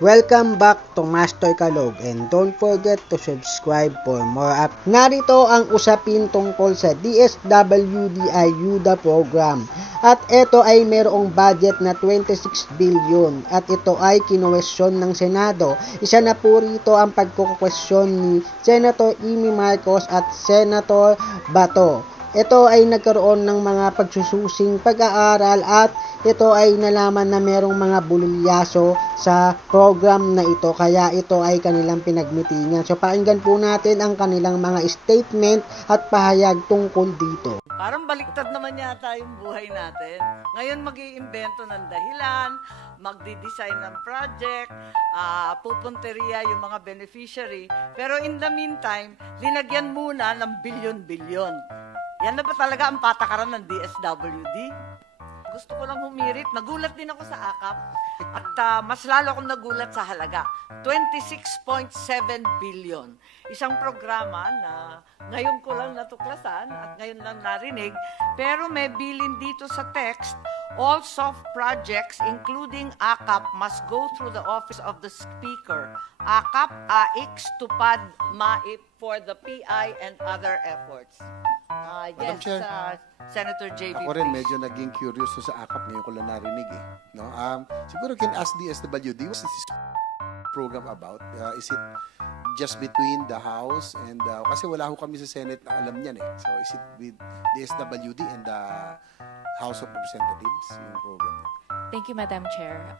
Welcome back to Master Kalog and don't forget to subscribe for more up. Narito ang usapin tungkol sa DSWD Ayuda Program. At ito ay mayroong budget na 26 billion at ito ay kinuwestiyon ng Senado. Isa na po rito ang pagkukwestiyon ni Senator Amy Marcos at Senator Bato. Ito ay nagkaroon ng mga pagsususing pag-aaral at ito ay nalaman na merong mga bulilyaso sa program na ito kaya ito ay kanilang pinagmitingan. So pakinggan po natin ang kanilang mga statement at pahayag tungkol dito. Parang baliktad naman yata yung buhay natin. Ngayon mag-iimbento ng dahilan, magdi-design ng project, pupunteriya yung mga beneficiary. Pero in the meantime, linagyan muna ng bilyon-bilyon. Yan na ba talaga ang patakaran ng DSWD? Gusto ko lang humirit. Nagulat din ako sa AKAP. At mas lalo akong nagulat sa halaga. 26.7 billion. Isang programa na ngayon ko lang natuklasan at ngayon lang narinig. Pero may bilin dito sa text, all soft projects including AKAP must go through the office of the Speaker. AKAP, AIX, TUPAD, MAIP for the PI and other efforts. Yes, Senator JB. Ako rin medyo naging curious sa AKAP ngayon ko lang narinig eh. No? Siguro can ask DSWD, what's this program about? Is it just between the House and kasi wala ho kami sa Senate na alam niyan eh. So is it with DSWD and the House of Representatives yung program? Thank you, Madam Chair.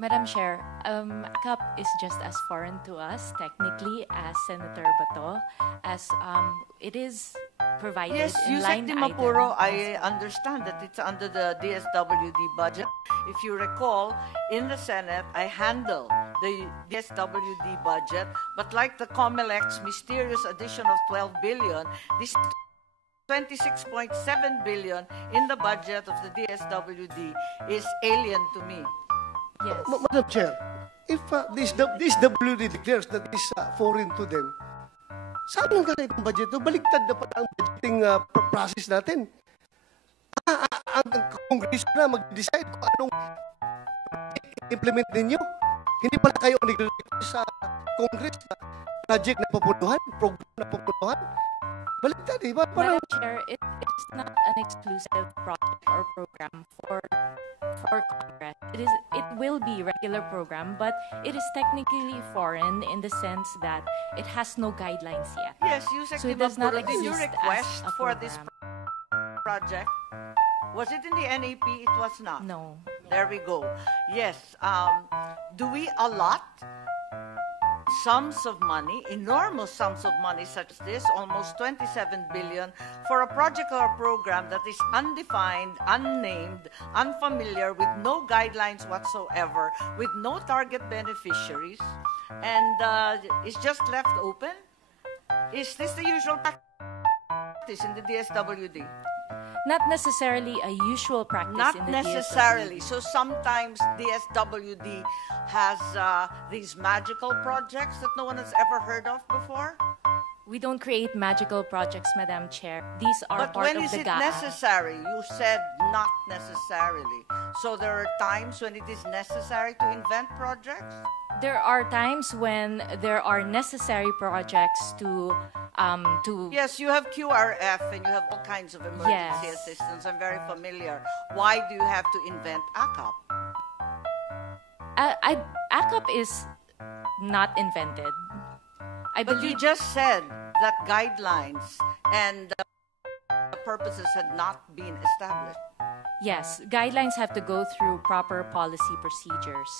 Madam Chair, AKAP is just as foreign to us, technically, as Senator Bato, as it is provided yes, in line Yusek Dimapuro, I understand that it's under the DSWD budget. If you recall, in the Senate, I handle the DSWD budget, but like the COMELEC's mysterious addition of 12 billion, this 26.7 billion in the budget of the DSWD is alien to me. Yes. Madam Chair, if this WD declares that is foreign to them, saan ang galing ang budget? Baliktad na pala ang budgeting process natin. Ang Congress na mag-decide kung anong implement ninyo. Hindi pala kayo nag-request sa Congress na project na pupunuhan, program na pupunuhan. Baliktad eh. Madam Chair, it is not an exclusive project or program for Congress. It will be regular program, but it is technically foreign in the sense that it has no guidelines yet. Yes, Yusek So it does not Dimapuro, did you exist request as a for this program. project? Was it in the NAP? It was not. No. There we go. Yes. Do we allot sums of money, enormous sums of money such as this, almost 27 billion, for a project or a program that is undefined, unnamed, unfamiliar, with no guidelines whatsoever, with no target beneficiaries, and is just left open? Is this the usual practice in the DSWD? Not necessarily a usual practice Not in the necessarily. DSWD. So sometimes DSWD has these magical projects that no one has ever heard of before. We don't create magical projects, Madam Chair. These are But part when of is the it GAA. necessary? You said not necessarily. So there are times when it is necessary to invent projects? There are times when there are necessary projects to Yes, you have QRF and you have all kinds of emergency Yes. assistance. I'm very familiar. Why do you have to invent AKAP? AKAP is not invented. I But you believe just said that guidelines and purposes had not been established. yes, guidelines have to go through proper policy procedures.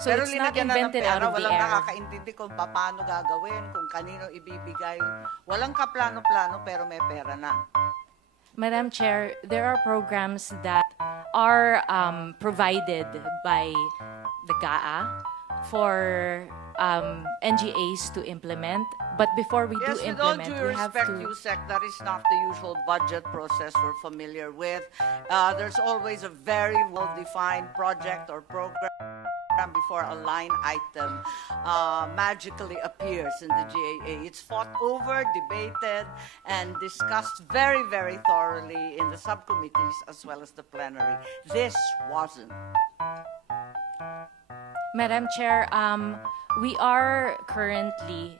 So Pero it's not linagyan na ng invented pera, out of the walang air. nakakaintindi kung paano gagawin, kung kanino ibibigay. Walang kaplano-plano pero may pera na. Madam Chair, there are programs that are provided by the GAA for NGAs to implement. But before we Yes, do with all implement, due we have respect, to... Yusek, that is not the usual budget process we're familiar with. There's always a very well-defined project or program before a line item magically appears in the GAA. It's fought over, debated, and discussed very, very thoroughly in the subcommittees as well as the plenary. This wasn't. Madam Chair, we are currently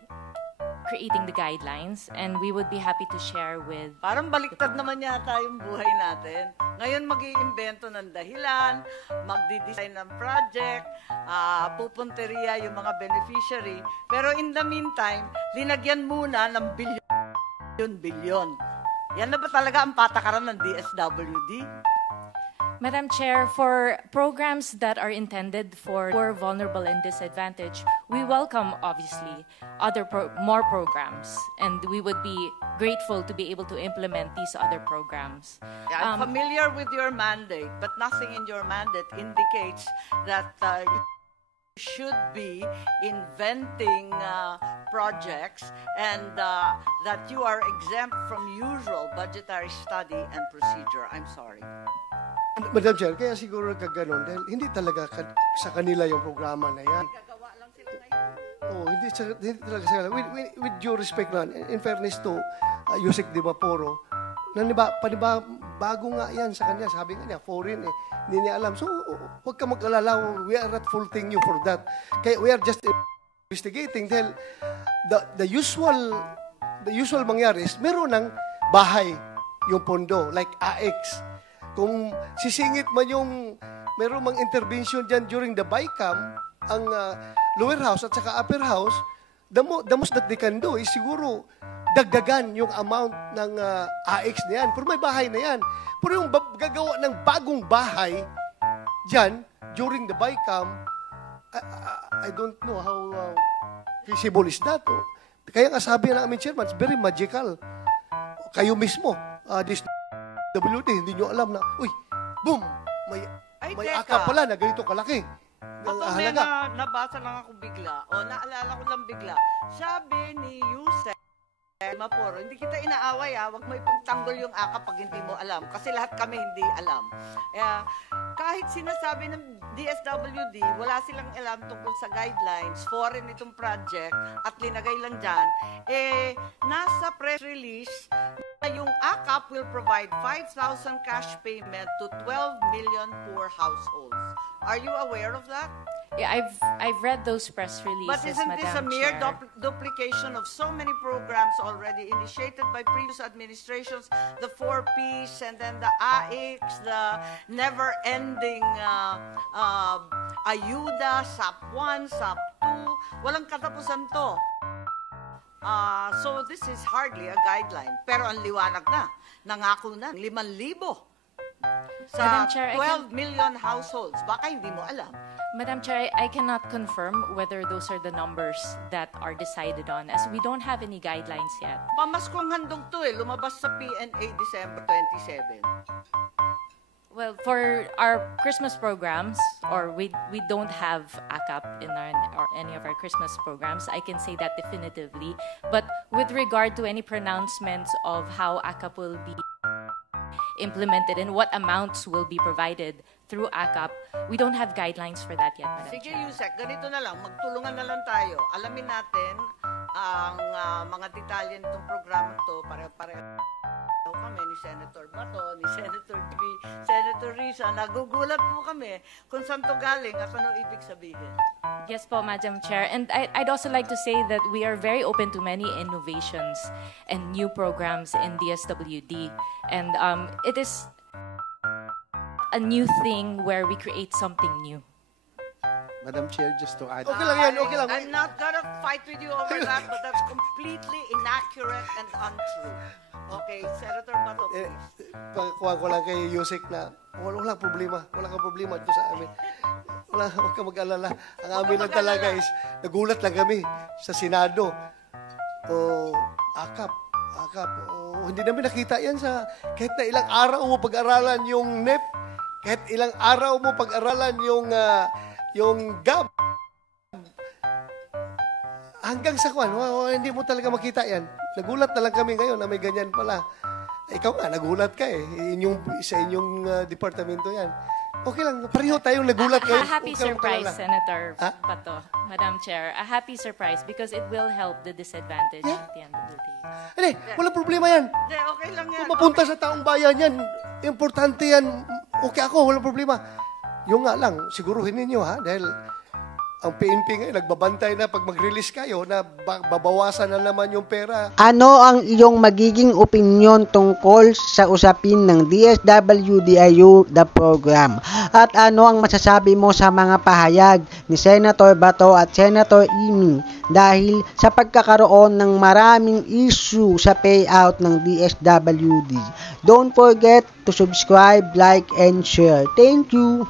creating the guidelines, and we would be happy to share with... Parang baliktad naman yata yung buhay natin. Ngayon mag-iimbento ng dahilan, magdi-design ng project, pupunteriya yung mga beneficiary. Pero in the meantime, linagyan muna ng bilyon. Yan na ba talaga ang patakaran ng DSWD? Madam Chair, for programs that are intended for poor, vulnerable, and disadvantaged, we welcome, obviously, more programs, and we would be grateful to be able to implement these other programs. Yeah, I'm familiar with your mandate, but nothing in your mandate indicates that you should be inventing projects and that you are exempt from usual budgetary study and procedure. I'm sorry. Madam Chair, kaya siguro kaganon dahil hindi talaga sa kanila yung programa na yan. Gagawa lang sila ngayon. Oh, hindi talaga sa kanila. With due respect na, in fairness to Yusek Di Vaporo, bago nga yan sa kanya. Sabi nga niya, foreign eh. Hindi niya alam. So, huwag ka mag-alala. We are not faulting you for that. Kaya we are just investigating dahil the usual mangyari is meron ng bahay yung pondo, like AX. Kung sisingit man yung meron mang intervention dyan during the BICAM, ang lower house at saka upper house, the most that they can do is siguro dagdagan yung amount ng AX na yan. Pero may bahay na yan. Pero yung gagawa ng bagong bahay dyan during the BICAM, I don't know how feasible is that. Oh. Kaya nga sabi ng aming chairman, it's very magical. Kayo mismo, this WD, hindi nyo alam na, uy, boom, may aka pala na ganito kalaki. May nabasa lang ako bigla, o naalala ko lang bigla. Sabi ni Yusek Maporo, hindi kita inaaway wag mo ipagtanggol yung aka pag hindi mo alam. Kasi lahat kami hindi alam. Kahit sinasabi ng DSWD, wala silang alam tungkol sa guidelines, foreign itong project, at linagay lang dyan, nasa press release, yung AKAP will provide 5,000 cash payment to 12 million poor households. Are you aware of that? Yeah, I've read those press releases, But isn't this a Madam mere Chair. duplication of so many programs already initiated by previous administrations, the 4Ps, and then the AIX, the never-ending ayuda, SAP 1, SAP 2, walang katapusan to. So this is hardly a guideline. Pero ang liwanag na, nangako na, 5,000 sa Madam Chair, 12 million households. Baka hindi mo alam. Madam Chair, I cannot confirm whether those are the numbers that are decided on, as we don't have any guidelines yet. Pamaskong handog to lumabas sa PNA December 27. Well, for our Christmas programs, or we don't have AKAP in or any of our Christmas programs, I can say that definitively. But with regard to any pronouncements of how AKAP will be implemented and what amounts will be provided through AKAP, we don't have guidelines for that yet, Madam Sige, Chair. Yusek, ganito na lang. Magtulungan na lang tayo. Alamin natin ang mga detalye nitong programa to. Pare-pareho kami ni Senator Bato, ni Senator TV, Senator Risa. Nagugulat po kami kung saan to galing at ano ibig sabihin. Yes po, Madam Chair. And I'd also like to say that we are very open to many innovations and new programs in DSWD. And it is a new thing where we create something new. Madam Chair, just to add. Okay lang yan, okay lang. I'm not gonna fight with you over that, but that's completely inaccurate and untrue. Okay, Senator Bato, please. Pagkuha ko lang kay Yusek na walang problema. Wala kang problema ito sa amin. Huwag ka mag-alala. Ang amin lang talaga is, nagulat lang kami sa Senado. AKAP. Hindi namin nakita yan sa, kahit na ilang araw mo pag-aralan yung NEP, kahit ilang araw mo pag-aralan yung GAB. Hanggang sa kwan, hindi mo talaga makita yan. Nagulat na lang kami ngayon na may ganyan pala. Ikaw nga, nagulat ka sa inyong departamento yan. Okay lang, pareho tayong nagulat ngayon. A happy surprise, Senator Bato, Madam Chair. A happy surprise because it will help the disadvantaged at the end of the day. Hindi, walang problema yan. Hindi, okay lang yan. Kung mapunta sa taong bayan yan, importante yan. Okay ako, walang problema. Yung nga lang, siguruhin ninyo dahil ang PNP ngayon, nagbabantay na pag mag-release kayo na babawasan na naman yung pera. Ano ang iyong magiging opinyon tungkol sa usapin ng DSWD-IU the program? At ano ang masasabi mo sa mga pahayag ni Senator Bato at Senator Amy dahil sa pagkakaroon ng maraming issue sa payout ng DSWD? Don't forget to subscribe, like, and share. Thank you!